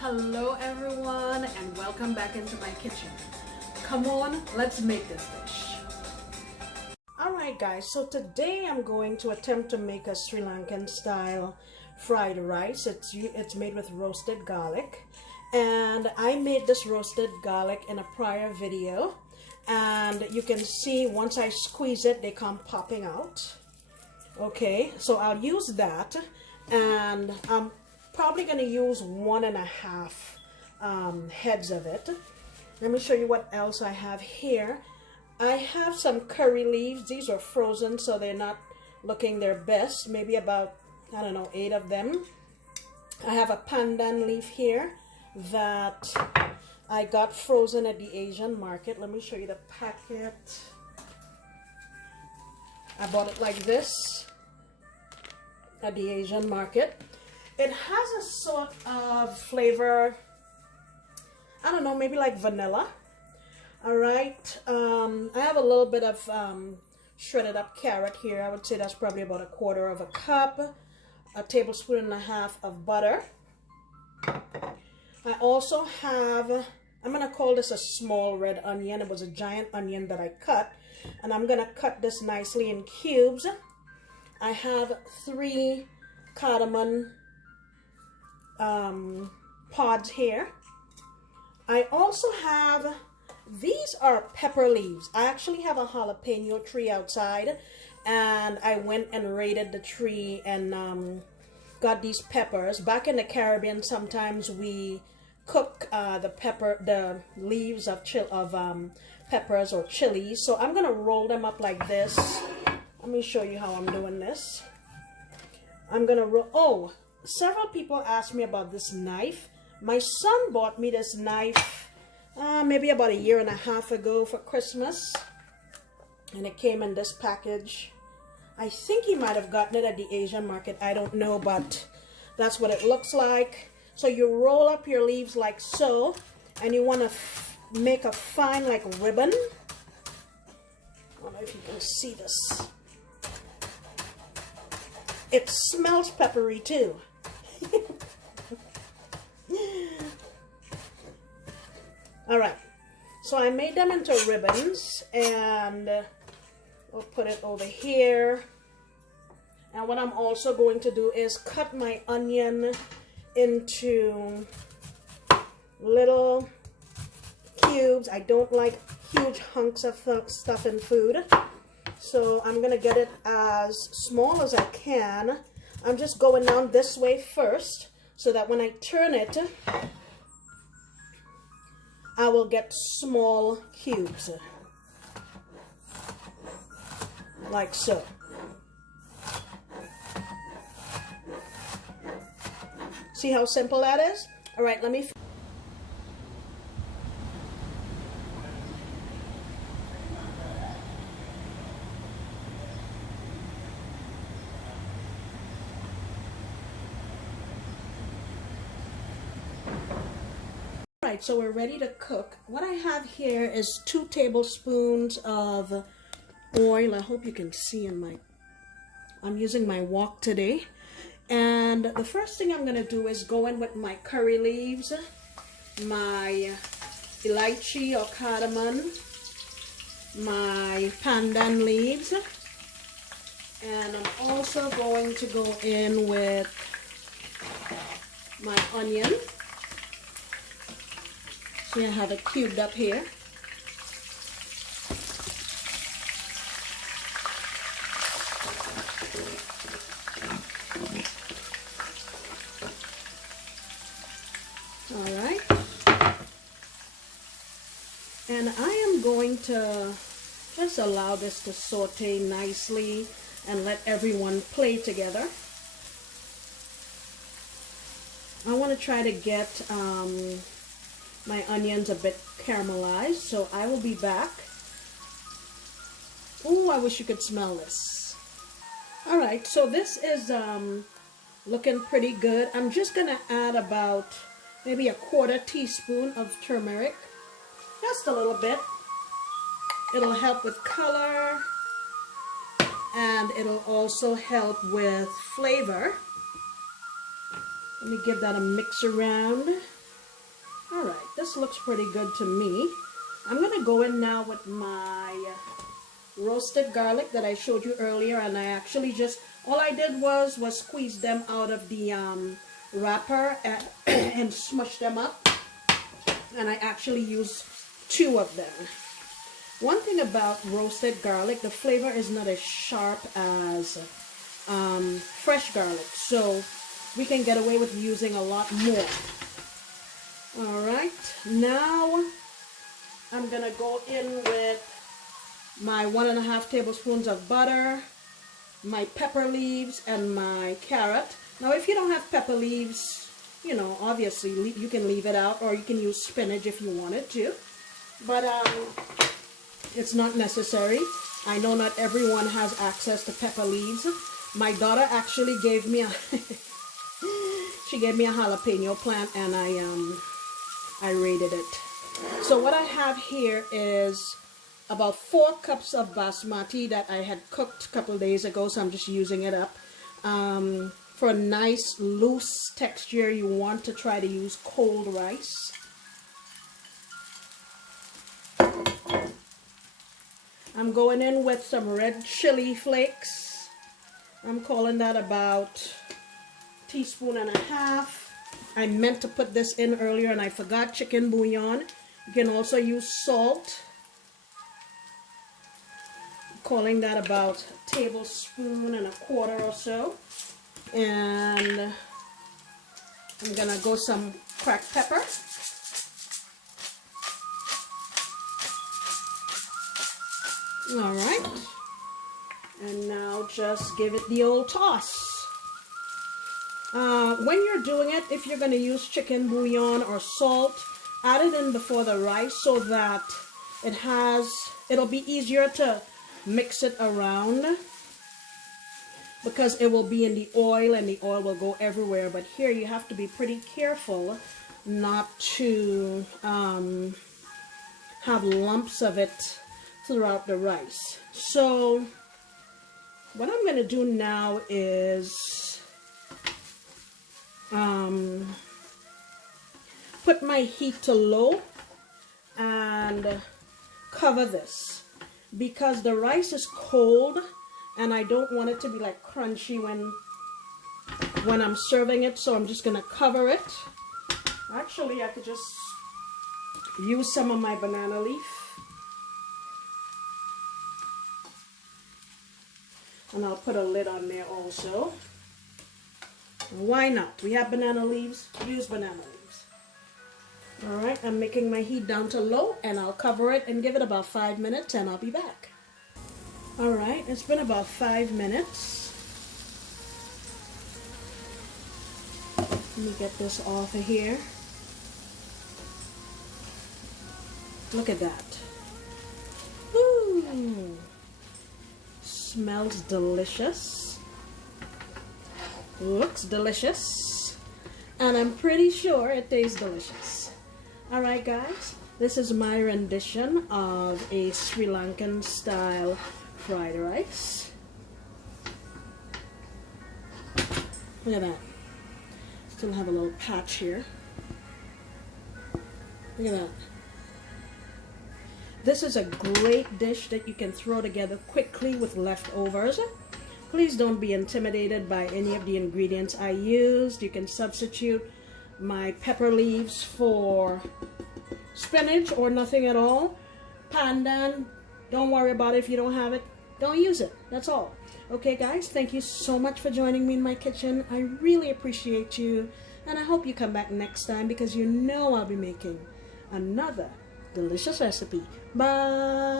Hello everyone and welcome back into my kitchen. Come on, let's make this dish. Alright guys, so today I'm going to attempt to make a Sri Lankan style fried rice. It's made with roasted garlic, and I made this roasted garlic in a prior video, and you can see once I squeeze it they come popping out. Okay, so I'll use that, and I'm probably going to use 1.5 heads of it. Let me show you what else I have here. I have some curry leaves. These are frozen, so they're not looking their best. Maybe about, I don't know, 8 of them. I have a pandan leaf here that I got frozen at the Asian market. Let me show you the packet. I bought it like this at the Asian market. It has a sort of flavor, I don't know, maybe like vanilla. All right, I have a little bit of shredded up carrot here. I would say that's probably about 1/4 cup, a tablespoon and a half of butter. I also have, I'm gonna call this a small red onion. It was a giant onion that I cut, and I'm gonna cut this nicely in cubes. I have 3 cardamom pods here. I also have, these are pepper leaves. I actually have a jalapeno tree outside, and I went and raided the tree and got these peppers. Back in the Caribbean, sometimes we cook the leaves of peppers or chilies. So I'm gonna roll them up like this. Let me show you how I'm doing this. I'm gonna roll. Oh, several people asked me about this knife. My son bought me this knife maybe about 1.5 years ago for Christmas, and it came in this package. I think he might have gotten it at the Asian market, I don't know, but that's what it looks like. So you roll up your leaves like so, and you want to make a fine like ribbon. I don't know if you can see this. It smells peppery too. All right, so I made them into ribbons, and I'll put it over here. And what I'm also going to do is cut my onion into little cubes. I don't like huge hunks of stuff in food, so I'm gonna get it as small as I can. I'm just going down this way first, so that when I turn it, I will get small cubes, like so. See how simple that is? All right, let me... Alright, so we're ready to cook. What I have here is 2 tablespoons of oil. I hope you can see I'm using my wok today. And the first thing I'm going to do is go in with my curry leaves, my elaichi or cardamom, my pandan leaves, and I'm also going to go in with my onion. See, I have it cubed up here. All right. And I am going to just allow this to saute nicely and let everyone play together. I want to try to get my onions a bit caramelized, so I will be back. Oh, I wish you could smell this. All right, so this is looking pretty good. I'm just gonna add about maybe 1/4 teaspoon of turmeric, just a little bit. It'll help with color, and it'll also help with flavor. Let me give that a mix around. All right, this looks pretty good to me. I'm gonna go in now with my roasted garlic that I showed you earlier, and I actually just, all I did was squeeze them out of the wrapper and smush them up, and I actually used 2 of them. One thing about roasted garlic, the flavor is not as sharp as fresh garlic, so we can get away with using a lot more. All right, now I'm gonna go in with my 1.5 tablespoons of butter, my pepper leaves, and my carrot. Now, if you don't have pepper leaves, you know, obviously you can leave it out, or you can use spinach if you wanted to, but it's not necessary. I know not everyone has access to pepper leaves. My daughter actually gave me a she gave me a jalapeno plant, and I raided it. So what I have here is about 4 cups of basmati that I had cooked a couple days ago, so I'm just using it up. For a nice loose texture, you want to try to use cold rice. I'm going in with some red chili flakes. I'm calling that about 1.5 teaspoons. I meant to put this in earlier and I forgot. Chicken bouillon. You can also use salt. Calling that about 1.25 tablespoons or so. And I'm gonna go some cracked pepper. All right, and now just give it the old toss. When you're doing it, if you're going to use chicken bouillon or salt, add it in before the rice so that it'll be easier to mix it around, because it will be in the oil and the oil will go everywhere. But here you have to be pretty careful not to have lumps of it throughout the rice. So what I'm going to do now is put my heat to low and cover this, because the rice is cold and I don't want it to be like crunchy when I'm serving it. So I'm just going to cover it. Actually, I could just use some of my banana leaf. And I'll put a lid on there also. Why not? We have banana leaves, use banana leaves. All right, I'm making my heat down to low, and I'll cover it and give it about 5 minutes, and I'll be back. All right, it's been about 5 minutes. Let me get this off of here. Look at that. Woo! Smells delicious. Looks delicious. And I'm pretty sure it tastes delicious. Alright guys, this is my rendition of a Sri Lankan style fried rice. Look at that. Still have a little patch here. Look at that. This is a great dish that you can throw together quickly with leftovers. Please don't be intimidated by any of the ingredients I used. You can substitute my pepper leaves for spinach or nothing at all. Pandan, don't worry about it. If you don't have it, don't use it. That's all. Okay guys, thank you so much for joining me in my kitchen. I really appreciate you, and I hope you come back next time, because you know I'll be making another delicious recipe. Bye.